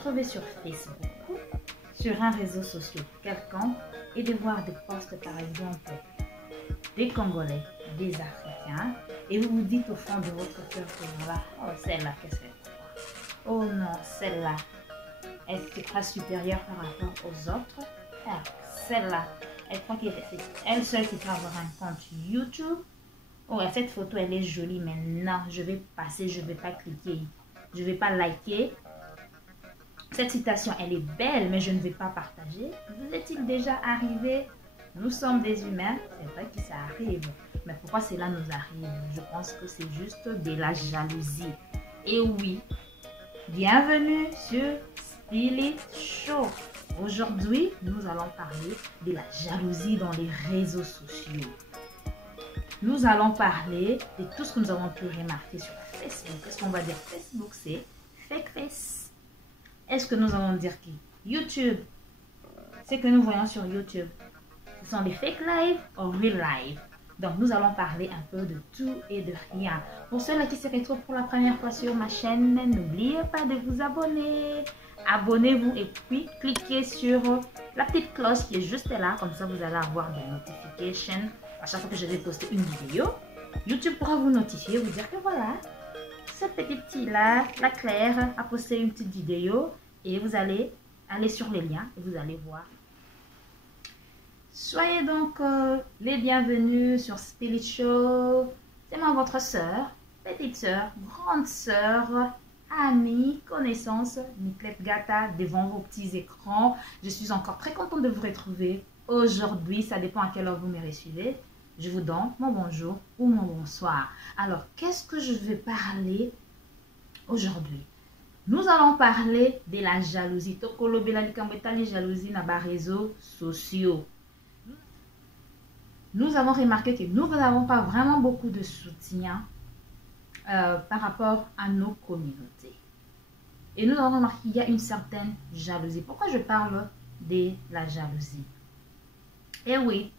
retrouver sur Facebook, sur un réseau social quelconque et de voir des posts par exemple des Congolais, des Africains et vous vous dites au fond de votre cœur que voilà, oh celle-là, qu'est-ce qu'elle croit? Oh non, celle-là, elle se croit supérieure par rapport aux autres. Ah, celle-là, elle croit qu'elle c'est elle seule qui peut avoir un compte YouTube. Oh, cette photo, elle est jolie, mais non, je vais passer, je ne vais pas cliquer, je ne vais pas liker. Cette citation, elle est belle, mais je ne vais pas partager. Vous est-il déjà arrivé? Nous sommes des humains, c'est vrai que ça arrive. Mais pourquoi cela nous arrive? Je pense que c'est juste de la jalousie. Et oui, bienvenue sur Spill It Show. Aujourd'hui, nous allons parler de la jalousie dans les réseaux sociaux. Nous allons parler de tout ce que nous avons pu remarquer sur Facebook. Qu'est-ce qu'on va dire? Facebook, c'est fake face. Est-ce que nous allons dire que YouTube, ce que nous voyons sur YouTube, ce sont des fake live ou real live? Donc, nous allons parler un peu de tout et de rien. Pour ceux-là qui se retrouvent pour la première fois sur ma chaîne, n'oubliez pas de vous abonner. Abonnez-vous et puis cliquez sur la petite cloche qui est juste là. Comme ça, vous allez avoir des notifications. À chaque fois que je vais poster une vidéo, YouTube pourra vous notifier, vous dire que voilà, ce petit-là, la Claire, a posté une petite vidéo et vous allez aller sur les liens et vous allez voir. Soyez donc les bienvenus sur Spill It Show. C'est moi votre soeur, petite soeur, grande soeur, amie, connaissance, Miklet Gata devant vos petits écrans. Je suis encore très contente de vous retrouver aujourd'hui. Ça dépend à quelle heure vous me recevez. Je vous donne mon bonjour ou mon bonsoir. Alors, qu'est-ce que je vais parler aujourd'hui? Nous allons parler de la jalousie. Tokolo belali kambetali jalousie na ba réseaux sociaux. Nous avons remarqué que nous n'avons pas vraiment beaucoup de soutien par rapport à nos communautés. Et nous avons remarqué qu'il y a une certaine jalousie. Pourquoi je parle de la jalousie? Eh oui,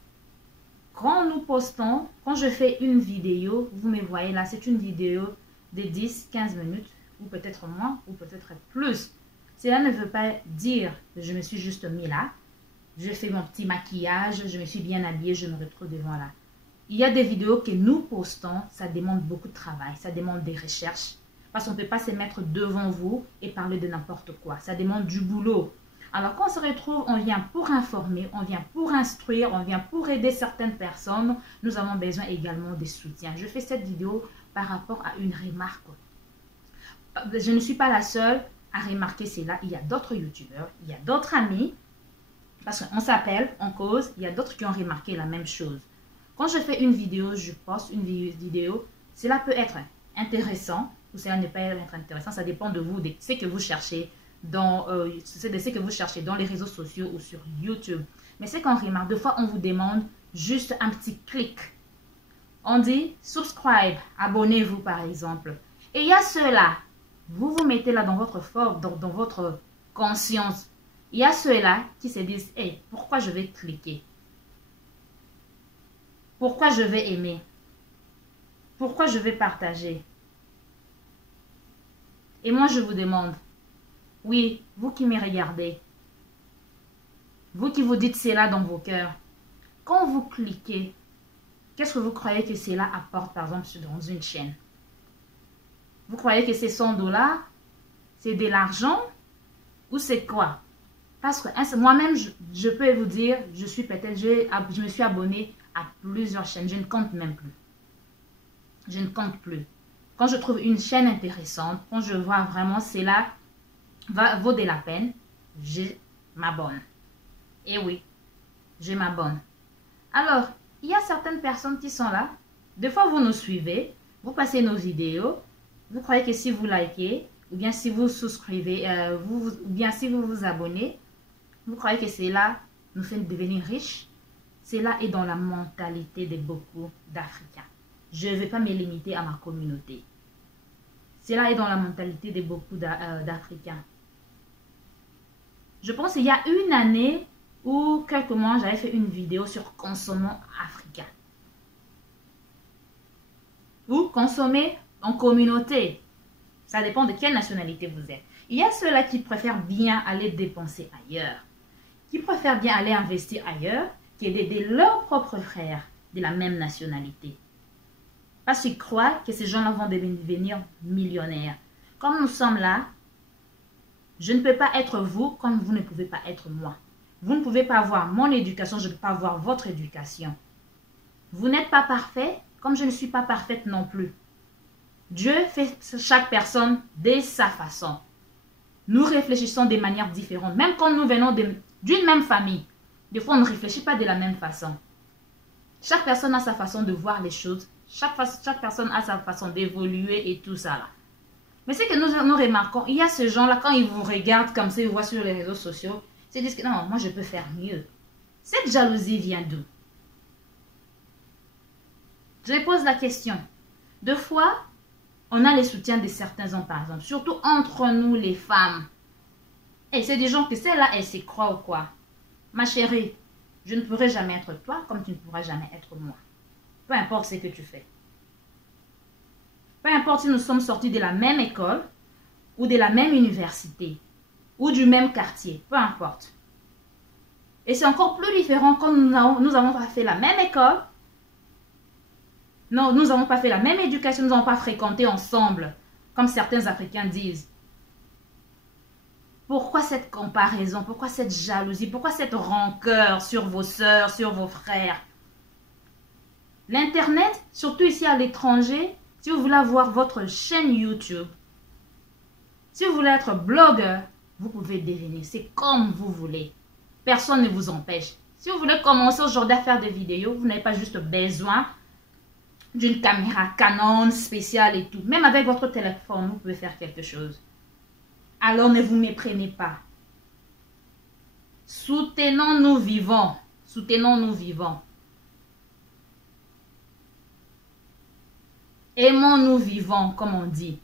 quand nous postons, quand je fais une vidéo, vous me voyez là, c'est une vidéo de 10-15 minutes, ou peut-être moins, ou peut-être plus. Cela ne veut pas dire que je me suis juste mis là. Je fais mon petit maquillage, je me suis bien habillée, je me retrouve devant là. Il y a des vidéos que nous postons, ça demande beaucoup de travail, ça demande des recherches. Parce qu'on ne peut pas se mettre devant vous et parler de n'importe quoi. Ça demande du boulot. Alors quand on se retrouve, on vient pour informer, on vient pour instruire, on vient pour aider certaines personnes. Nous avons besoin également de soutien. Je fais cette vidéo par rapport à une remarque. Je ne suis pas la seule à remarquer cela. Il y a d'autres youtubeurs, il y a d'autres amis. Parce qu'on s'appelle, on cause, il y a d'autres qui ont remarqué la même chose. Quand je fais une vidéo, je poste une vidéo, cela peut être intéressant ou cela ne peut pas être intéressant. Ça dépend de vous, de ce que vous cherchez dans, les réseaux sociaux ou sur YouTube. Mais c'est qu'on remarque, des fois on vous demande juste un petit clic. On dit subscribe, abonnez-vous par exemple. Et il y a ceux-là, vous vous mettez là dans votre forme, dans votre conscience. Il y a ceux-là qui se disent, hey, pourquoi je vais cliquer? Pourquoi je vais aimer? Pourquoi je vais partager? Et moi, je vous demande, oui, vous qui me regardez, vous qui vous dites cela dans vos cœurs, quand vous cliquez, qu'est-ce que vous croyez que cela apporte, par exemple, dans une chaîne? Vous croyez que c'est 100 $? C'est de l'argent? Ou c'est quoi? Parce que moi-même, je peux vous dire, je me suis abonnée à plusieurs chaînes. Je ne compte même plus. Je ne compte plus. Quand je trouve une chaîne intéressante, quand je vois vraiment cela vaut de la peine, je m'abonne. Et oui, je m'abonne. Alors, il y a certaines personnes qui sont là. Des fois, vous nous suivez, vous passez nos vidéos, vous croyez que si vous likez, ou bien si vous souscrivez, ou bien si vous vous abonnez, vous croyez que cela nous fait devenir riches? Cela est dans la mentalité de beaucoup d'Africains. Je ne vais pas me limiter à ma communauté. Cela est dans la mentalité de beaucoup d'Africains. Je pense qu'il y a une année ou quelques mois, j'avais fait une vidéo sur consommons africain. Ou consommer en communauté. Ça dépend de quelle nationalité vous êtes. Il y a ceux-là qui préfèrent bien aller dépenser ailleurs, qui préfèrent bien aller investir ailleurs, qui d'aider leurs propres frères de la même nationalité. Parce qu'ils croient que ces gens-là vont devenir millionnaires. Comme nous sommes là, je ne peux pas être vous comme vous ne pouvez pas être moi. Vous ne pouvez pas avoir mon éducation, je ne peux pas avoir votre éducation. Vous n'êtes pas parfait comme je ne suis pas parfaite non plus. Dieu fait chaque personne de sa façon. Nous réfléchissons de manières différentes. Même quand nous venons d'une même famille, des fois on ne réfléchit pas de la même façon. Chaque personne a sa façon de voir les choses. Chaque personne a sa façon d'évoluer et tout ça là. Mais c'est que nous remarquons, il y a ces gens-là, quand ils vous regardent comme ça, ils vous voient sur les réseaux sociaux, ils se disent que non, moi je peux faire mieux. Cette jalousie vient d'où? Je pose la question. Deux fois, on a les soutiens de certains hommes, par exemple, surtout entre nous les femmes. Et c'est des gens que celle-là, elle s'y croit ou quoi? Ma chérie, je ne pourrai jamais être toi comme tu ne pourras jamais être moi. Peu importe ce que tu fais. Peu importe si nous sommes sortis de la même école ou de la même université ou du même quartier. Peu importe. Et c'est encore plus différent quand nous n'avons pas fait la même école. Non, nous n'avons pas fait la même éducation, nous n'avons pas fréquenté ensemble, comme certains Africains disent. Pourquoi cette comparaison? Pourquoi cette jalousie? Pourquoi cette rancœur sur vos sœurs, sur vos frères? L'Internet, surtout ici à l'étranger, si vous voulez avoir votre chaîne YouTube, si vous voulez être blogueur, vous pouvez devenir. C'est comme vous voulez. Personne ne vous empêche. Si vous voulez commencer aujourd'hui à faire des vidéos, vous n'avez pas juste besoin d'une caméra Canon spéciale et tout. Même avec votre téléphone, vous pouvez faire quelque chose. Alors ne vous méprenez pas. Soutenons-nous vivants. Soutenons-nous vivants. Aimons-nous vivants, comme on dit.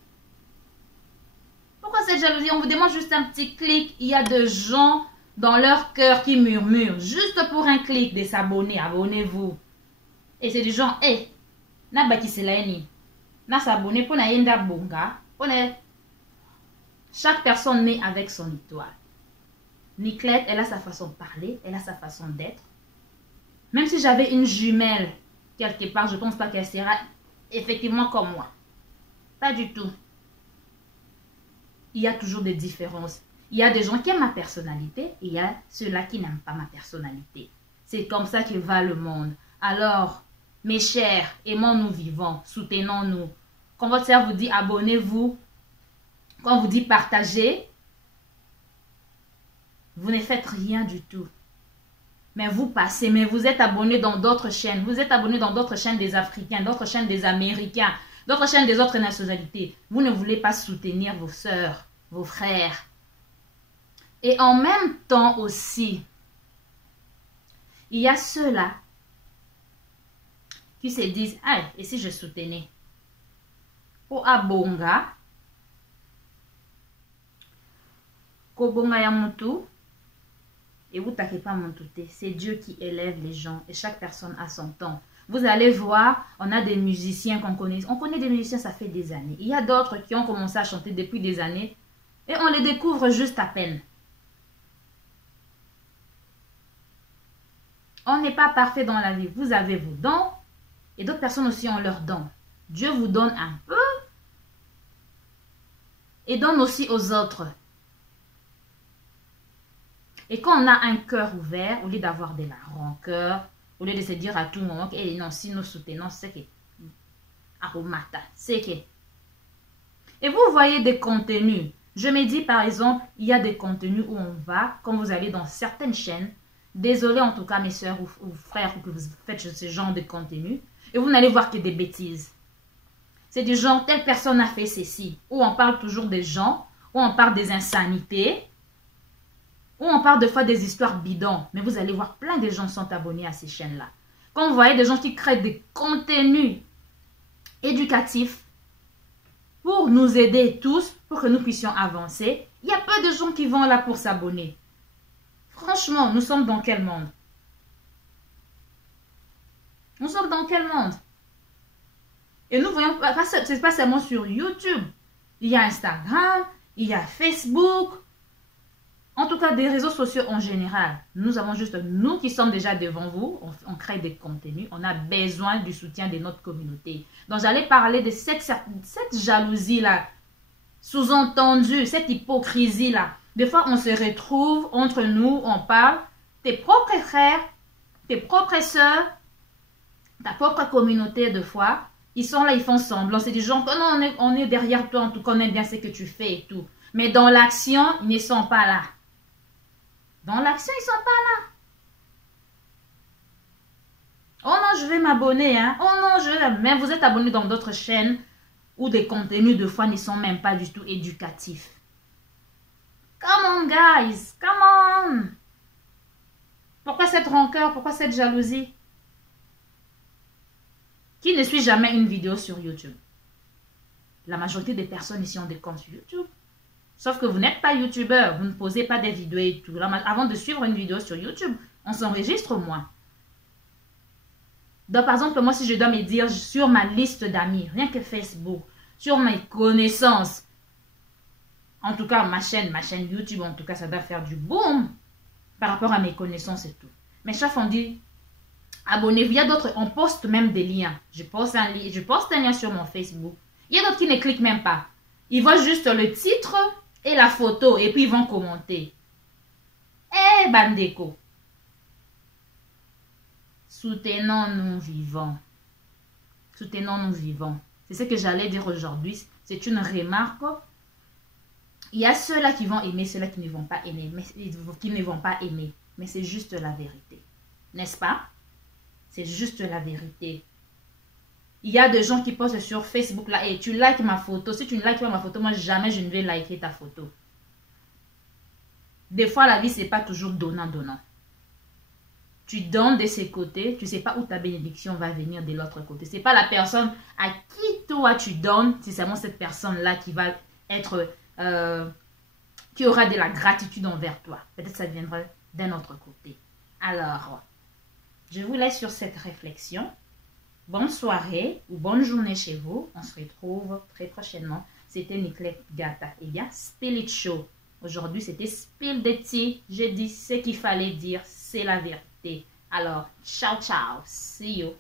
Pourquoi cette jalousie? On vous demande juste un petit clic. Il y a des gens dans leur cœur qui murmurent. Juste pour un clic de s'abonner. Abonnez-vous. Et c'est du genre, hé, na baki selaini. Na s'abonner pour na yenda bonga. Chaque personne naît avec son étoile. Niclette, elle a sa façon de parler. Elle a sa façon d'être. Même si j'avais une jumelle quelque part, je ne pense pas qu'elle sera effectivement comme moi. Pas du tout. Il y a toujours des différences. Il y a des gens qui aiment ma personnalité et il y a ceux-là qui n'aiment pas ma personnalité. C'est comme ça que va le monde. Alors, mes chers, aimons-nous vivants, soutenons-nous. Quand votre sœur vous dit abonnez-vous, quand on vous dit partagez, vous ne faites rien du tout. Mais vous passez, mais vous êtes abonné dans d'autres chaînes. Vous êtes abonné dans d'autres chaînes des Africains, d'autres chaînes des Américains, d'autres chaînes des autres nationalités. Vous ne voulez pas soutenir vos sœurs, vos frères. Et en même temps aussi, il y a ceux-là qui se disent, ah, et si je soutenais? Pour abonga, kobonga ya mutu, et vous taquez pas mon touté. C'est Dieu qui élève les gens et chaque personne a son temps. Vous allez voir, on a des musiciens qu'on connaît. On connaît des musiciens, ça fait des années. Il y a d'autres qui ont commencé à chanter depuis des années et on les découvre juste à peine. On n'est pas parfait dans la vie. Vous avez vos dons et d'autres personnes aussi ont leurs dons. Dieu vous donne un peu et donne aussi aux autres. Et quand on a un cœur ouvert, au lieu d'avoir de la rancœur, au lieu de se dire à tout moment que non, si nous soutenons, c'est que aromata, c'est que. Et vous voyez des contenus. Je me dis par exemple, il y a des contenus où on va, quand vous allez dans certaines chaînes, désolé en tout cas mes soeurs ou frères que vous faites ce genre de contenu, et vous n'allez voir que des bêtises. C'est du genre, telle personne a fait ceci, où on parle toujours des gens, où on parle des insanités, où on parle des fois des histoires bidons, mais vous allez voir plein de gens sont abonnés à ces chaînes-là. Quand vous voyez des gens qui créent des contenus éducatifs pour nous aider tous, pour que nous puissions avancer, il y a peu de gens qui vont là pour s'abonner. Franchement, nous sommes dans quel monde? Nous sommes dans quel monde? Et nous voyons, c'est pas seulement sur YouTube. il y a Instagram, il y a Facebook. En tout cas, des réseaux sociaux en général. Nous avons juste, nous qui sommes déjà devant vous, on crée des contenus. On a besoin du soutien de notre communauté. Donc, j'allais parler de cette jalousie-là, sous-entendue, cette hypocrisie-là. Des fois, on se retrouve entre nous, on parle. Tes propres frères, tes propres sœurs, ta propre communauté, de fois, ils sont là, ils font semblant. C'est du genre, oh non, on est derrière toi, on te connaît bien ce que tu fais et tout. Mais dans l'action, ils ne sont pas là. Dans l'action, ils ne sont pas là. Oh non, je vais m'abonner, hein. Oh non, je vais... Mais vous êtes abonné dans d'autres chaînes où des contenus, de fois, ne sont même pas du tout éducatifs. Come on, guys. Come on. Pourquoi cette rancœur? Pourquoi cette jalousie? Qui ne suit jamais une vidéo sur YouTube? La majorité des personnes ici ont des comptes sur YouTube. Sauf que vous n'êtes pas youtubeur, vous ne posez pas des vidéos et tout. Avant de suivre une vidéo sur YouTube, on s'enregistre au moins. Donc, par exemple, moi, si je dois me dire sur ma liste d'amis, rien que Facebook, sur mes connaissances, en tout cas, ma chaîne YouTube, en tout cas, ça doit faire du boom par rapport à mes connaissances et tout. Mais chaque fois, on dit, abonnez-vous. Il y a d'autres, on poste même des liens. Je poste un lien sur mon Facebook. Il y a d'autres qui ne cliquent même pas. Ils voient juste le titre et la photo et puis ils vont commenter. Eh, Bandeko. Soutenons-nous vivants. Soutenons-nous vivants. C'est ce que j'allais dire aujourd'hui. C'est une remarque. Il y a ceux-là qui vont aimer, ceux-là qui ne vont pas aimer. Mais c'est juste la vérité. N'est-ce pas? C'est juste la vérité. Il y a des gens qui postent sur Facebook là, et tu likes ma photo. Si tu ne likes pas ma photo, moi jamais je ne vais liker ta photo. Des fois, la vie, c'est pas toujours donnant-donnant. Tu donnes de ces côtés, tu ne sais pas où ta bénédiction va venir de l'autre côté. Ce n'est pas la personne à qui toi tu donnes, c'est seulement cette personne-là qui va être, qui aura de la gratitude envers toi. Peut-être que ça viendra d'un autre côté. Alors, je vous laisse sur cette réflexion. Bonne soirée ou bonne journée chez vous. On se retrouve très prochainement. C'était Niclette Gata. Eh bien, Spill It Show. Aujourd'hui, c'était Spill the Tea. J'ai dit ce qu'il fallait dire. C'est la vérité. Alors, ciao, ciao. See you.